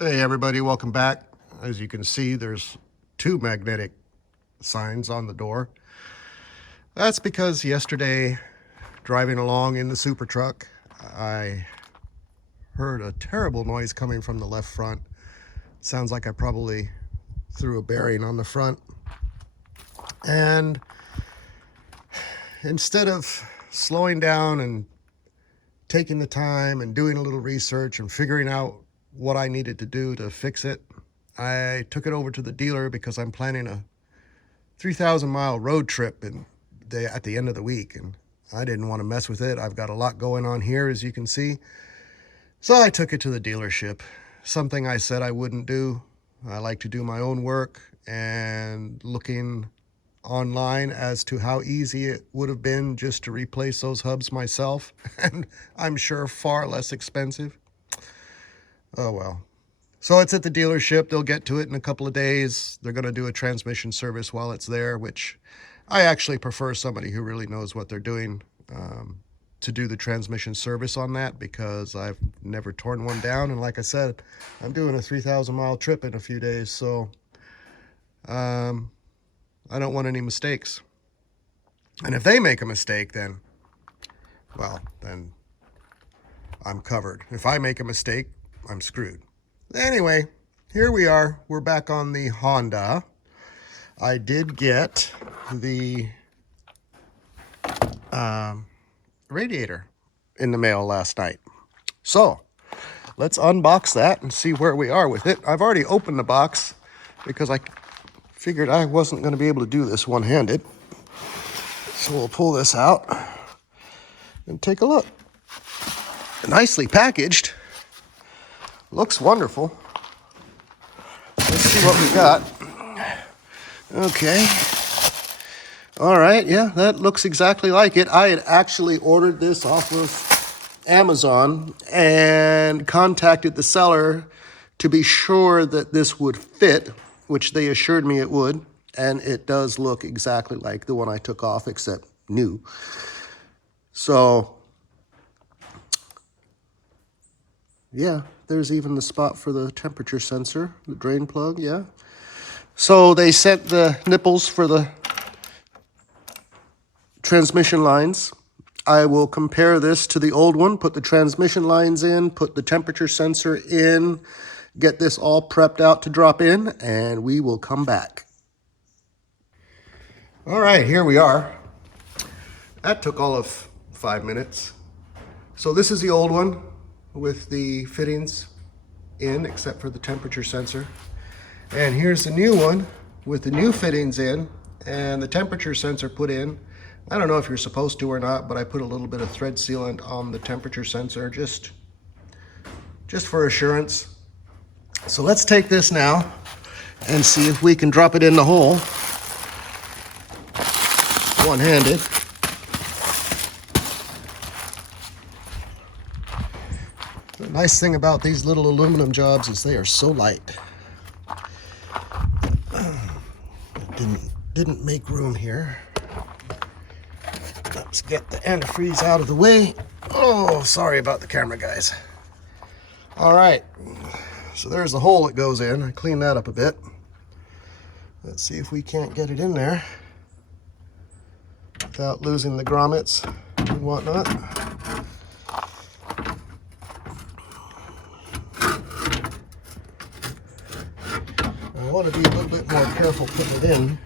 Hey everybody, welcome back. As you can see, there's two magnetic signs on the door. That's because yesterday, driving along in the super truck, I heard a terrible noise coming from the left front. Sounds like I probably threw a bearing on the front. And instead of slowing down and taking the time and doing a little research and figuring out what I needed to do to fix it, I took it over to the dealer because I'm planning a 3,000-mile road trip at the end of the week, and I didn't want to mess with it. I've got a lot going on here, as you can see. So I took it to the dealership, something I said I wouldn't do. I like to do my own work, and looking online as to how easy it would have been just to replace those hubs myself, and I'm sure far less expensive. Oh well. So it's at the dealership. They'll get to it in a couple of days. They're going to do a transmission service while it's there, which I actually prefer somebody who really knows what they're doing to do the transmission service on that, because I've never torn one down. And like I said, I'm doing a 3,000-mile trip in a few days, so I don't want any mistakes. And if they make a mistake, then, well, then I'm covered. If I make a mistake, I'm screwed. Anyway, here we are. We're back on the Honda. I did get the radiator in the mail last night. So let's unbox that and see where we are with it. I've already opened the box because I figured I wasn't going to be able to do this one-handed. So we'll pull this out and take a look. Nicely packaged. Looks wonderful. Let's see what we got. Okay. All right, yeah, that looks exactly like it. I had actually ordered this off of Amazon and contacted the seller to be sure that this would fit, which they assured me it would, and it does look exactly like the one I took off, except new. So, yeah, there's even the spot for the temperature sensor, the drain plug, yeah. So they sent the nipples for the transmission lines. I will compare this to the old one, put the transmission lines in, put the temperature sensor in, get this all prepped out to drop in, and we will come back. All right, here we are. That took all of 5 minutes. So this is the old one with the fittings in, except for the temperature sensor. And here's the new one with the new fittings in and the temperature sensor put in. I don't know if you're supposed to or not, but I put a little bit of thread sealant on the temperature sensor just for assurance. So let's take this now and see if we can drop it in the hole one-handed. The nice thing about these little aluminum jobs is they are so light. Didn't make room here. Let's get the antifreeze out of the way. Oh, sorry about the camera, guys. All right, so there's the hole it goes in. I cleaned that up a bit. Let's see if we can't get it in there without losing the grommets and whatnot. I want to be a little bit more careful putting it in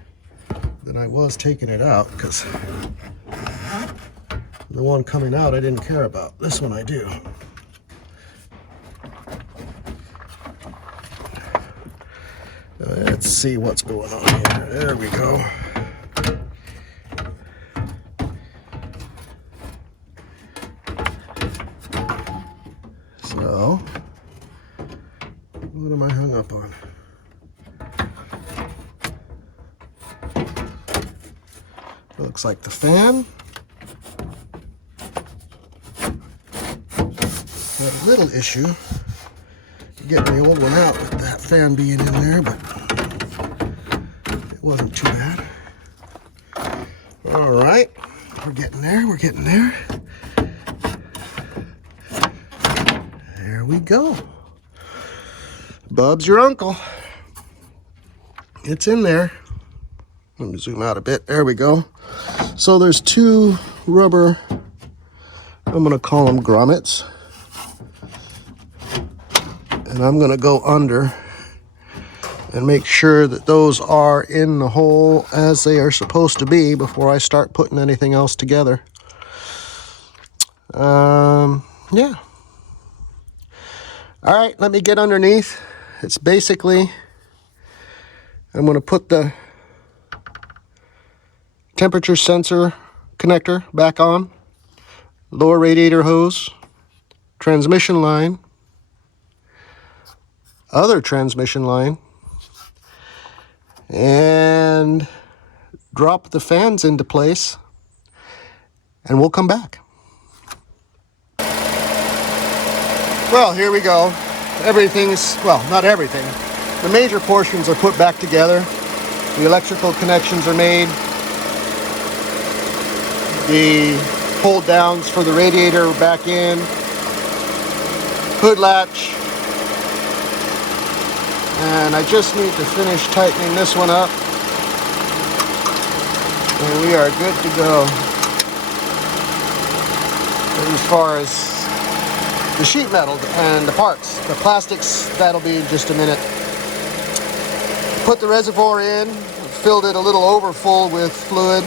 than I was taking it out, because the one coming out I didn't care about. This one I do. Let's see what's going on here. There we go. So, what am I hung up on? Looks like the fan. Had a little issue getting the old one out with that fan being in there, but it wasn't too bad. All right, we're getting there, we're getting there. There we go. Bub's your uncle. It's in there. Let me zoom out a bit. There we go. So there's two rubber, I'm going to call them grommets. And I'm going to go under and make sure that those are in the hole as they are supposed to be before I start putting anything else together. Yeah. All right, let me get underneath. It's basically, I'm going to put the temperature sensor connector back on, lower radiator hose, transmission line, other transmission line, and drop the fans into place, and we'll come back. Well, here we go. Everything's, well, not everything. The major portions are put back together. The electrical connections are made. The hold downs for the radiator are back in. Hood latch. And I just need to finish tightening this one up. And we are good to go. As far as the sheet metal and the parts. The plastics, that'll be in just a minute. Put the reservoir in, filled it a little over full with fluid,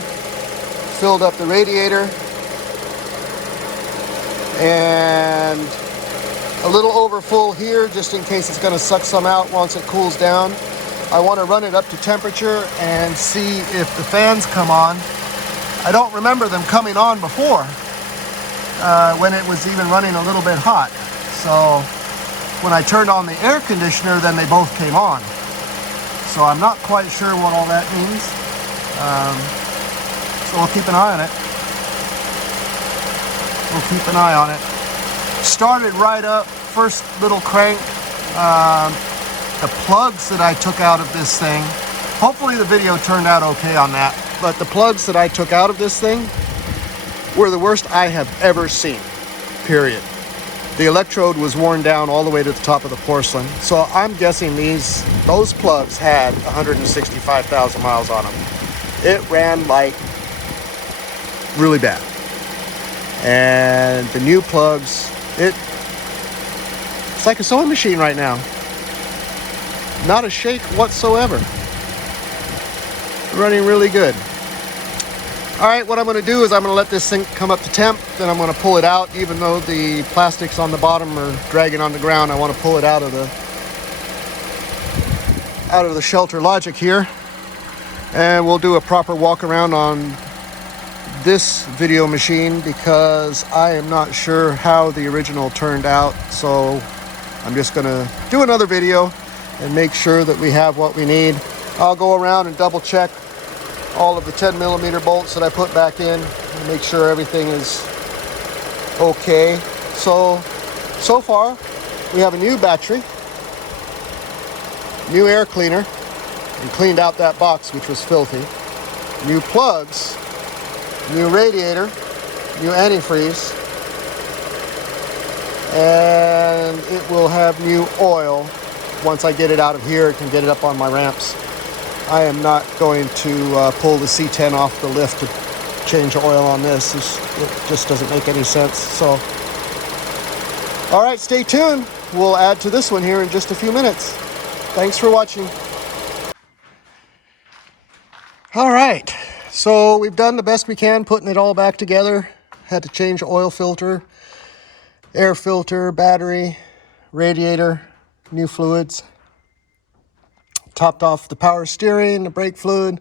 filled up the radiator, and a little over full here just in case it's going to suck some out once it cools down. I want to run it up to temperature and see if the fans come on. I don't remember them coming on before when it was even running a little bit hot. So when I turned on the air conditioner, then they both came on. So I'm not quite sure what all that means. So we'll keep an eye on it. We'll keep an eye on it. Started right up, first little crank. The plugs that I took out of this thing, hopefully the video turned out okay on that, but the plugs that I took out of this thing were the worst I have ever seen, period. The electrode was worn down all the way to the top of the porcelain, so I'm guessing those plugs had 165,000 miles on them. It ran like really bad. And the new plugs, it's like a sewing machine right now. Not a shake whatsoever. Running really good. All right, what I'm going to do is I'm going to let this thing come up to temp, then I'm going to pull it out. Even though the plastics on the bottom are dragging on the ground, I want to pull it out of the shelter logic here. And we'll do a proper walk around on this video machine because I am not sure how the original turned out. So I'm just going to do another video and make sure that we have what we need. I'll go around and double check all of the 10mm bolts that I put back in and make sure everything is okay. So far we have a new battery, new air cleaner, and cleaned out that box which was filthy, new plugs, new radiator, new antifreeze, and it will have new oil. Once I get it out of here, I can get it up on my ramps. I am not going to pull the C10 off the lift to change the oil on this. It just doesn't make any sense. So, all right, stay tuned. We'll add to this one here in just a few minutes. Thanks for watching. All right, so we've done the best we can putting it all back together. Had to change oil filter, air filter, battery, radiator, new fluids. Topped off the power steering, the brake fluid,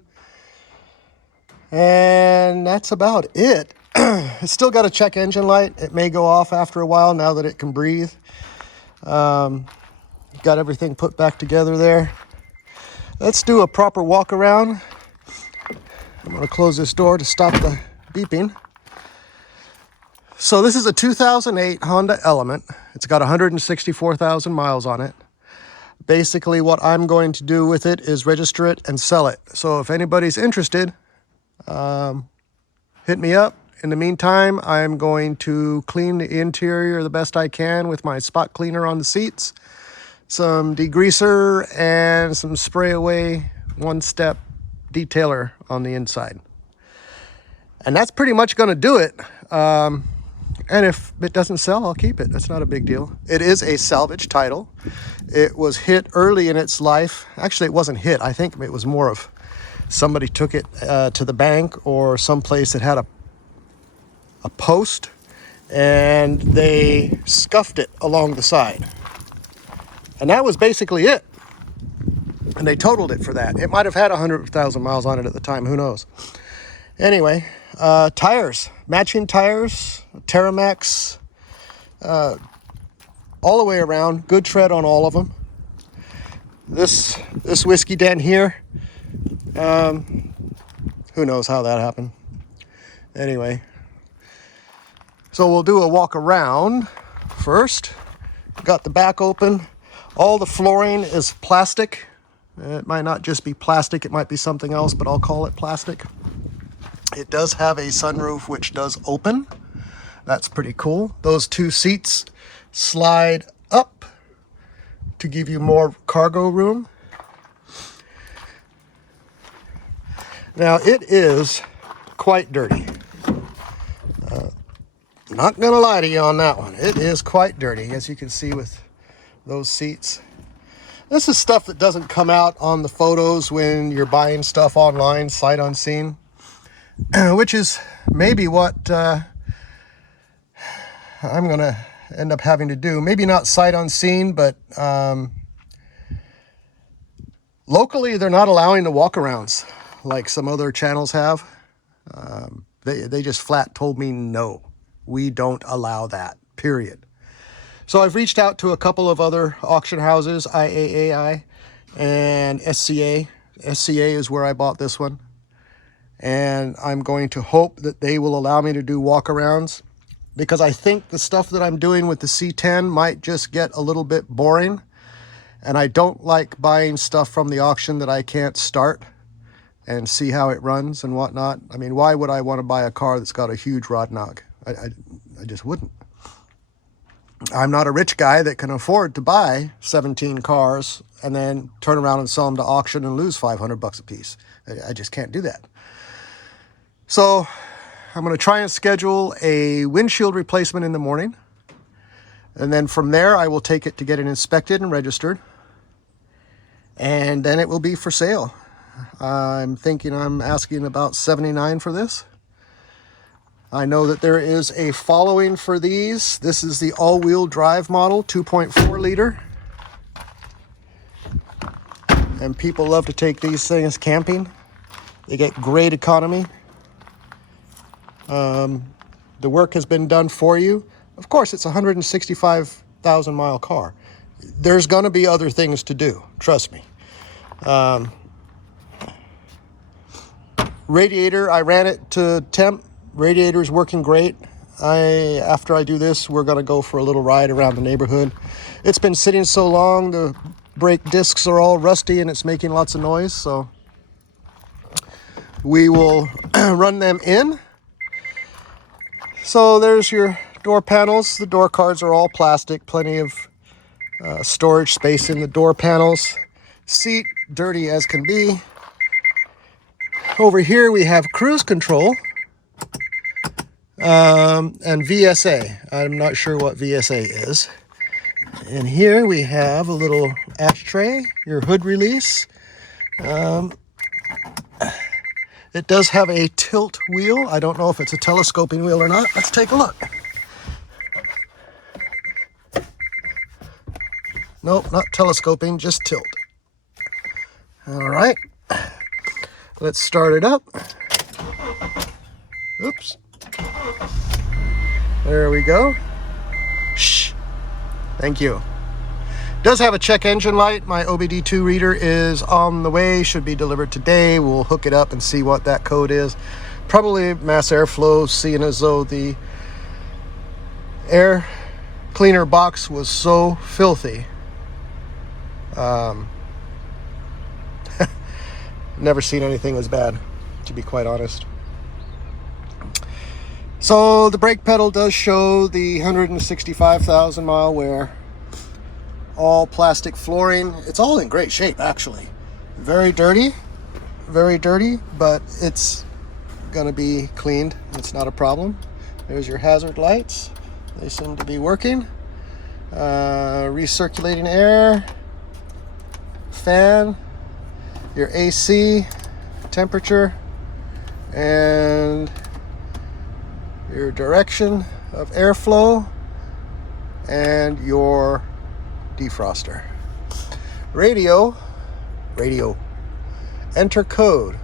and that's about it. It's still got a check engine light. It may go off after a while now that it can breathe. Got everything put back together there. Let's do a proper walk around. I'm going to close this door to stop the beeping. So this is a 2008 Honda Element. It's got 164,000 miles on it. Basically, what I'm going to do with it is register it and sell it. So if anybody's interested, hit me up. In the meantime, I'm going to clean the interior the best I can with my spot cleaner on the seats. some degreaser and some spray away one-step detailer on the inside. And that's pretty much going to do it. And if it doesn't sell, I'll keep it. That's not a big deal. It is a salvage title. It was hit early in its life. Actually, it wasn't hit. I think it was more of somebody took it to the bank or someplace that had a post, and they scuffed it along the side. And that was basically it. And they totaled it for that. It might have had 100,000 miles on it at the time. Who knows? Anyway, tires. Matching tires. Terramax. All the way around. Good tread on all of them. This whiskey den here. Who knows how that happened. Anyway. So we'll do a walk around first. Got the back open. All the flooring is plastic. It might not just be plastic, it might be something else, but I'll call it plastic. It does have a sunroof which does open. That's pretty cool. Those two seats slide up to give you more cargo room. Now it is quite dirty. Not gonna lie to you on that one. It is quite dirty, as you can see with those seats. This is stuff that doesn't come out on the photos when you're buying stuff online, sight unseen, which is maybe what I'm gonna end up having to do. Maybe not sight unseen, but locally they're not allowing the walkarounds like some other channels have. They just flat told me no. We don't allow that, period. So I've reached out to a couple of other auction houses, IAAI and SCA. SCA is where I bought this one. And I'm going to hope that they will allow me to do walkarounds, because I think the stuff that I'm doing with the C10 might just get a little bit boring. And I don't like buying stuff from the auction that I can't start and see how it runs and whatnot. I mean, why would I want to buy a car that's got a huge rod nog? I just wouldn't. I'm not a rich guy that can afford to buy 17 cars and then turn around and sell them to auction and lose $500 a piece. I just can't do that. So I'm going to try and schedule a windshield replacement in the morning. And then from there, I will take it to get it inspected and registered. And then it will be for sale. I'm thinking I'm asking about $79 for this. I know that there is a following for these. This is the all-wheel drive model, 2.4 liter. And people love to take these things camping. They get great economy. The work has been done for you. Of course, it's a 165,000 mile car. There's going to be other things to do, trust me. Radiator, I ran it to temp. Radiator is working great. After I do this, we're going to go for a little ride around the neighborhood. It's been sitting so long, the brake discs are all rusty and it's making lots of noise, so we will run them in. So there's your door panels. The door cards are all plastic, plenty of storage space in the door panels. Seat, dirty as can be. Over here we have cruise control. And VSA. I'm not sure what VSA is. And here we have a little ashtray, your hood release. It does have a tilt wheel. I don't know if it's a telescoping wheel or not. Let's take a look. Nope, not telescoping, just tilt. All right. Let's start it up. Oops. There we go. Shh. Thank you. Does have a check engine light. My OBD2 reader is on the way, should be delivered today. We'll hook it up and see what that code is. Probably mass airflow, seeing as though the air cleaner box was so filthy. Never seen anything as bad, to be quite honest. So the brake pedal does show the 165,000 mile wear. all plastic flooring. It's all in great shape, actually. Very dirty, but it's gonna be cleaned. It's not a problem. There's your hazard lights. They seem to be working. Recirculating air, fan, your AC temperature, and your direction of airflow, and your defroster. Radio, enter code.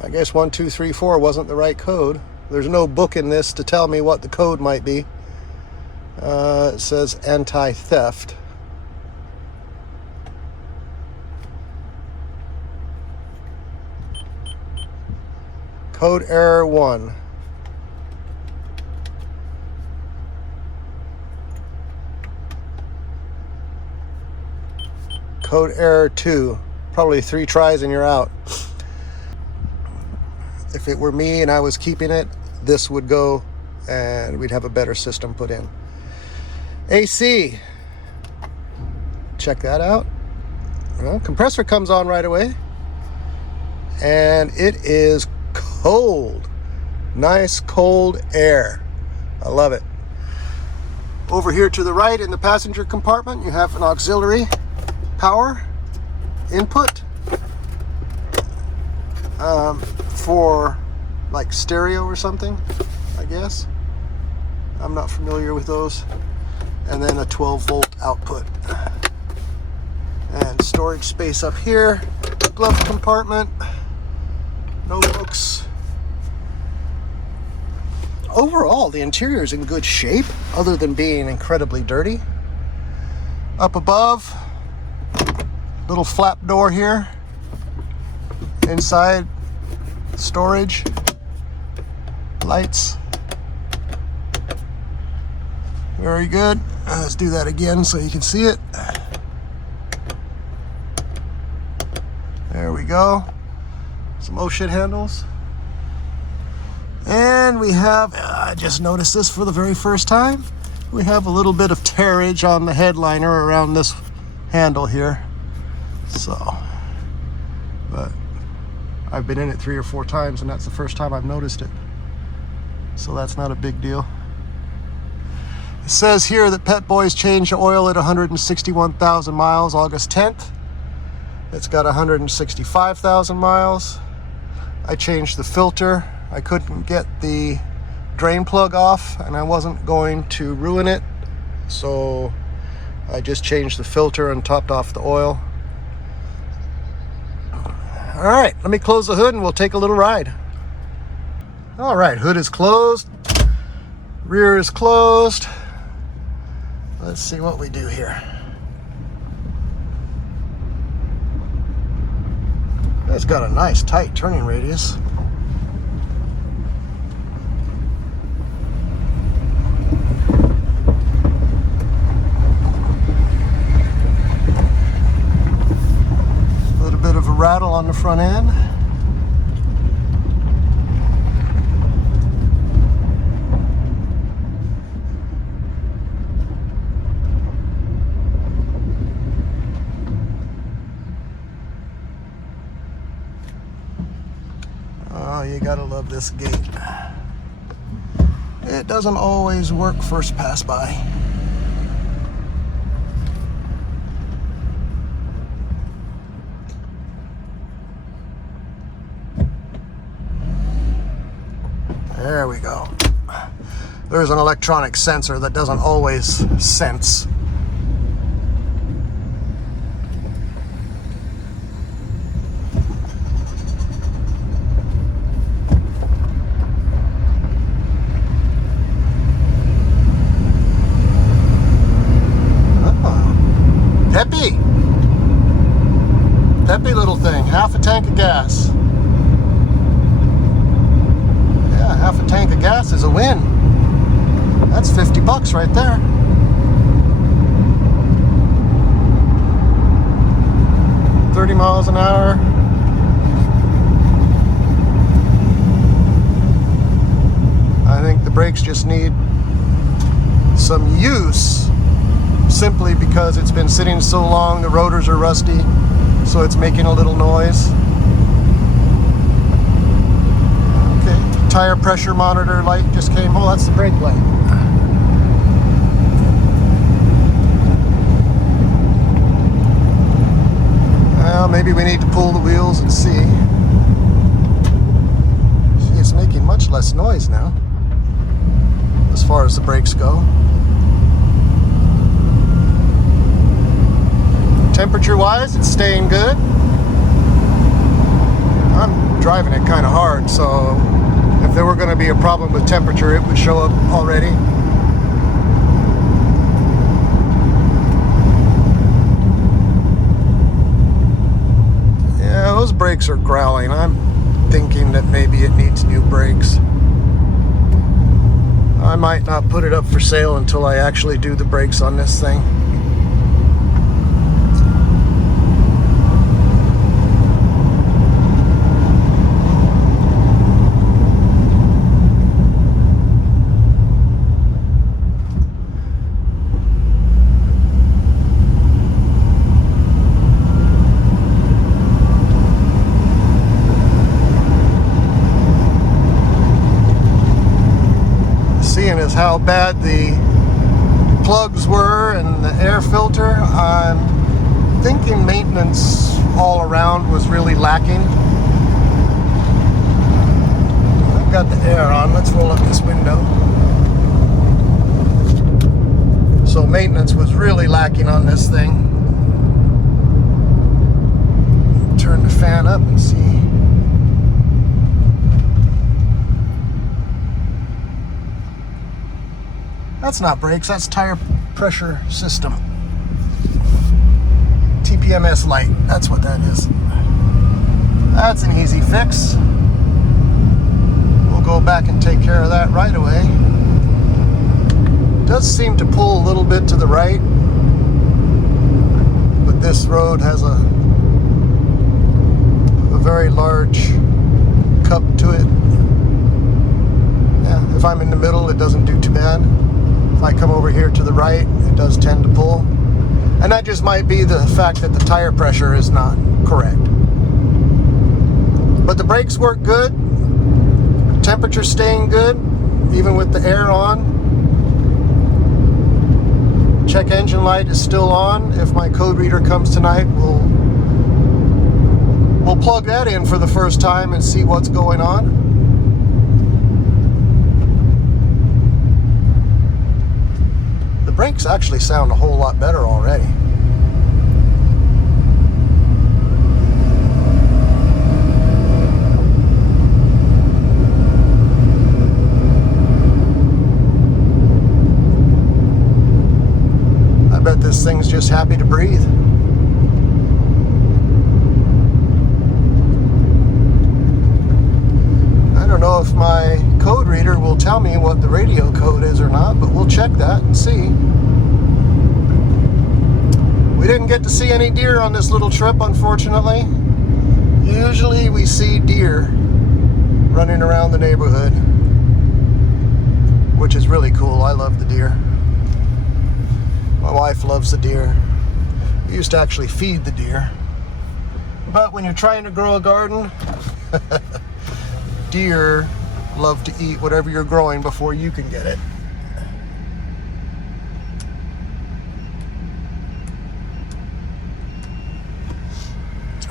I guess 1234 wasn't the right code. There's no book in this to tell me what the code might be. It says anti-theft. Code error 1. Code error 2. Probably 3 tries and you're out. If it were me and I was keeping it, this would go and we'd have a better system put in. AC. Check that out. Well, compressor comes on right away. And it is cold. Nice cold air. I love it. Over here to the right in the passenger compartment, you have an auxiliary power input. For like stereo or something, I guess. I'm not familiar with those. And then a 12-volt output. And storage space up here. Glove compartment. Notebooks. Overall, the interior is in good shape, other than being incredibly dirty. Up above, little flap door here. Inside, storage, lights. Very good. Let's do that again so you can see it. There we go. Some oh shit handles. And we have, I just noticed this for the very first time, we have a little bit of tearage on the headliner around this handle here. So, but I've been in it 3 or 4 times and that's the first time I've noticed it. So that's not a big deal. It says here that Pet Boys changed the oil at 161,000 miles August 10th. It's got 165,000 miles. I changed the filter. I couldn't get the drain plug off and I wasn't going to ruin it. So I just changed the filter and topped off the oil. All right, let me close the hood and we'll take a little ride. All right, hood is closed. Rear is closed. Let's see what we do here. It's got a nice tight turning radius. A little bit of a rattle on the front end. Oh, you gotta love this gate. It doesn't always work first pass by. There we go. There's an electronic sensor that doesn't always sense. Peppy little thing, half a tank of gas. Yeah, half a tank of gas is a win. That's $50 right there. miles an hour. I think the brakes just need some use, simply because it's been sitting so long, the rotors are rusty, so it's making a little noise. Okay, tire pressure monitor light just came. Oh, that's the brake light. Well, maybe we need to pull the wheels and see. See, it's making much less noise now, as far as the brakes go. Temperature-wise, it's staying good. I'm driving it kind of hard, so if there were going to be a problem with temperature, it would show up already. Yeah, those brakes are growling. I'm thinking that maybe it needs new brakes. I might not put it up for sale until I actually do the brakes on this thing. Seeing as how bad the plugs were and the air filter, I'm thinking maintenance all around was really lacking. I've got the air on. Let's roll up this window. So maintenance was really lacking on this thing. Turn the fan up and see. That's not brakes, that's tire pressure system. TPMS light, that's what that is. That's an easy fix. We'll go back and take care of that right away. Does seem to pull a little bit to the right, but this road has a very large cup to it. Yeah, if I'm in the middle, it doesn't do too bad. If I come over here to the right, it does tend to pull. And that just might be the fact that the tire pressure is not correct. But the brakes work good. Temperature's staying good, even with the air on. Check engine light is still on. If my code reader comes tonight, we'll plug that in for the first time and see what's going on. The brakes actually sound a whole lot better already. I bet this thing's just happy to breathe. I don't know if my code reader will tell me what the radio code is or not, but we'll check that and see. We didn't get to see any deer on this little trip, unfortunately. Usually we see deer running around the neighborhood, which is really cool. I love the deer. My wife loves the deer. We used to actually feed the deer. But when you're trying to grow a garden, deer love to eat whatever you're growing before you can get it.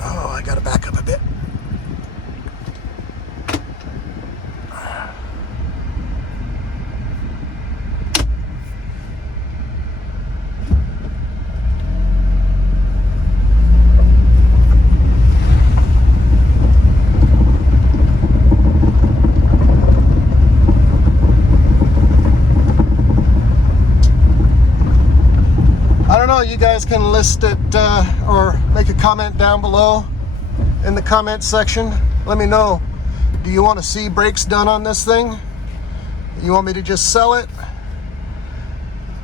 Oh, I gotta back up a bit. You guys can list it or make a comment down below in the comment section. Let me know, do you want to see brakes done on this thing? You want me to just sell it?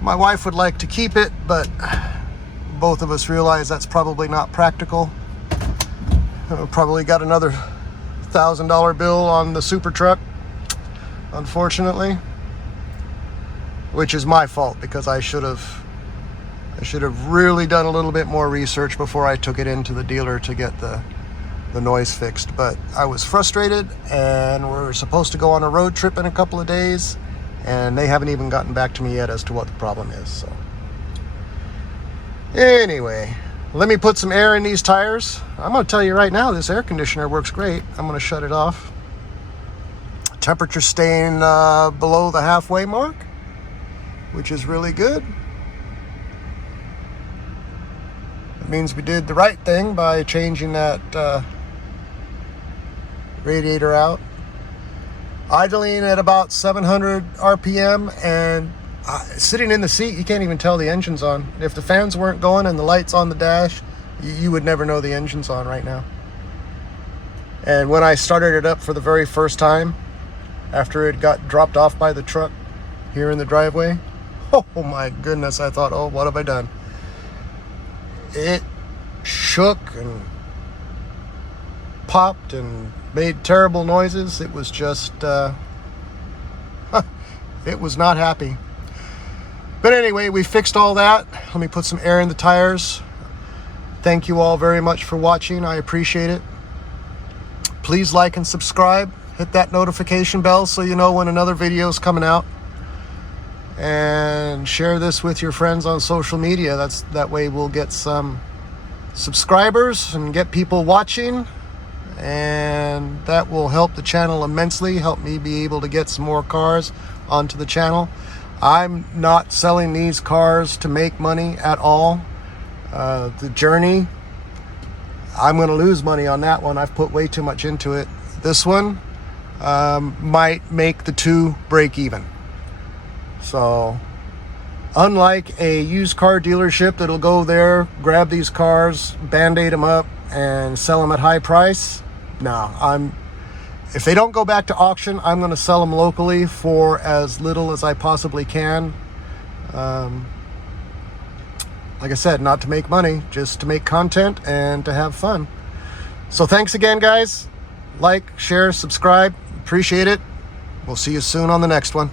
My wife would like to keep it, but both of us realize that's probably not practical. Probably got another $1,000 bill on the super truck, unfortunately, which is my fault because I should have really done a little bit more research before I took it into the dealer to get the noise fixed. But I was frustrated, and we're supposed to go on a road trip in a couple of days, and they haven't even gotten back to me yet as to what the problem is. So anyway, let me put some air in these tires. I'm going to tell you right now, this air conditioner works great. I'm going to shut it off. Temperature staying below the halfway mark, which is really good. It means we did the right thing by changing that radiator out. Idling at about 700 RPM, and sitting in the seat, you can't even tell the engine's on. If the fans weren't going and the lights on the dash, you would never know the engine's on right now. And when I started it up for the very first time, after it got dropped off by the truck here in the driveway, oh my goodness, I thought, oh, what have I done? It shook and popped and made terrible noises. It was just, it was not happy. But anyway, we fixed all that. Let me put some air in the tires. Thank you all very much for watching. I appreciate it. Please like and subscribe. Hit that notification bell so you know when another video is coming out. And share this with your friends on social media. That way we'll get some subscribers and get people watching, and that will help the channel immensely, help me be able to get some more cars onto the channel. I'm not selling these cars to make money at all. The Journey, I'm going to lose money on that one. I've put way too much into it. This one might make the two break even. So unlike a used car dealership that'll go there, grab these cars, band-aid them up, and sell them at high price, no, if they don't go back to auction, I'm going to sell them locally for as little as I possibly can. Like I said, not to make money, just to make content and to have fun. So thanks again, guys. Like, share, subscribe. Appreciate it. We'll see you soon on the next one.